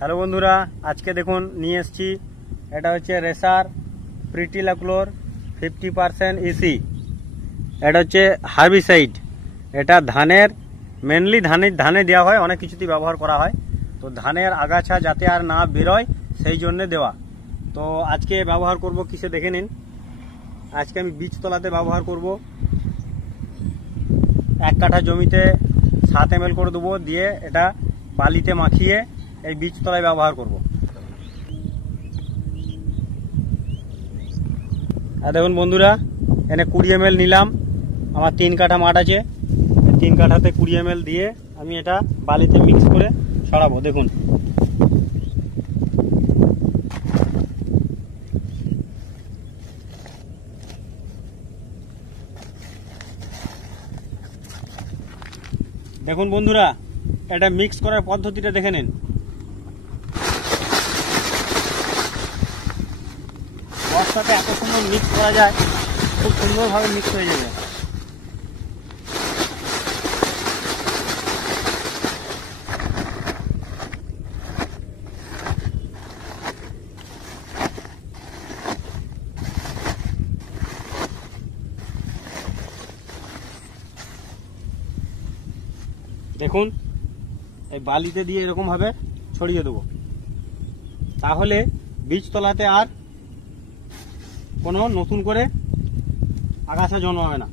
হ্যালো বন্ধুরা, আজকে দেখুন নিয়ে এসেছি, এটা হচ্ছে রেসার প্রিটিলাক্লোর 50% ইসি। এটা হচ্ছে হার্বিসাইড। এটা ধানের মেনলি ধানে দেওয়া হয়, অনেক কিছুতেই ব্যবহার করা হয়। তো ধানের আগাছা যাতে আর না বেরোয় সেই জন্যে দেওয়া। তো আজকে ব্যবহার করব কিসে দেখে নিন। আজকে আমি বীজতলাতে ব্যবহার করব। 1 কাঠা জমিতে 7 ml করে দেবো, দিয়ে এটা বালিতে মাখিয়ে এই বীজতলায় ব্যবহার করব। আর দেখুন বন্ধুরা, এনে 20 ml নিলাম। আমার 3 কাঠা মাঠ আছে, 3 কাঠাতে 20 ml দিয়ে আমি এটা বালিতে মিক্স করে ছড়াবো। দেখুন দেখুন বন্ধুরা, এটা মিক্স করার পদ্ধতিটা দেখে নিন। বস্তাতে এত সুন্দর মিক্স করা যায়, খুব সুন্দরভাবে মিক্স হয়ে যাবে। দেখুন এই বালিতে দিয়ে এরকম ভাবে ছড়িয়ে দেবো, তাহলে বীজতলাতে আর কোনো নতুন করে আগাছা জন্মাবে না।